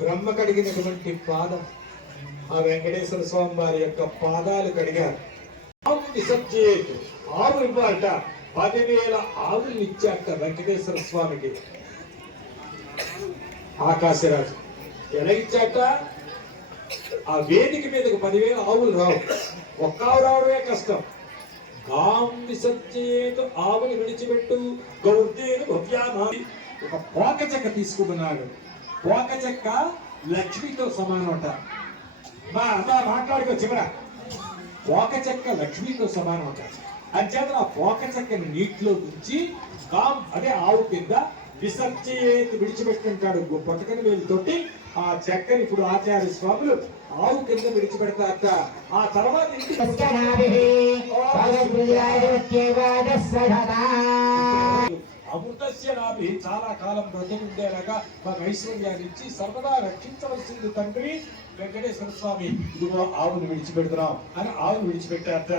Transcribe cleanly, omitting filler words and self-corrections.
బ్రహ్మ కడిగినటువంటి పాదం ఆ వెంకటేశ్వర స్వామి వారి యొక్క పాదాలు కడిగారు. ఆవు ఇవ్వాలట. 10,000 ఆవులు ఇచ్చాక వెంకటేశ్వర స్వామికి ఆకాశరాజు. ఎలా ఇచ్చాక? ఆ వేదిక మీదకి 10,000 ఆవులు రావు. ఒక్క ఆవు రావడమే కష్టం. గాం విసర్జేతు, ఆవుని విడిచిపెట్టు. గౌర్దేను భవ్యానాది. ఒక పోక చెక్క తీసుకున్నాడు. పోక చెక్క లక్ష్మితో సమానమట. మాట్లాడుకో చివర. పోక చెక్క లక్ష్మితో సమానమట. అంచేత ఆ పోక చెక్కని నీటిలో ఉంచి గాం అదే ఆవు కింద విసర్జేతు విడిచిపెట్టుంటాడు. పొట్టకని వేలుతోటి ఆ చెక్కని ఇప్పుడు ఆచార్య స్వాములు ఆవు కింద విడిచిపెడతారట. ఆ తర్వాత అమృతస్య నాభి, చాలా కాలం బ్రతుకుండేలాగా మాకు ఐశ్వర్యాన్ని ఇచ్చి సర్వదా రక్షించవలసింది తండ్రి వెంకటేశ్వర స్వామి. ఇదిగో ఆవును విడిచిపెడుతున్నాం అని ఆవును విడిచిపెట్టారట.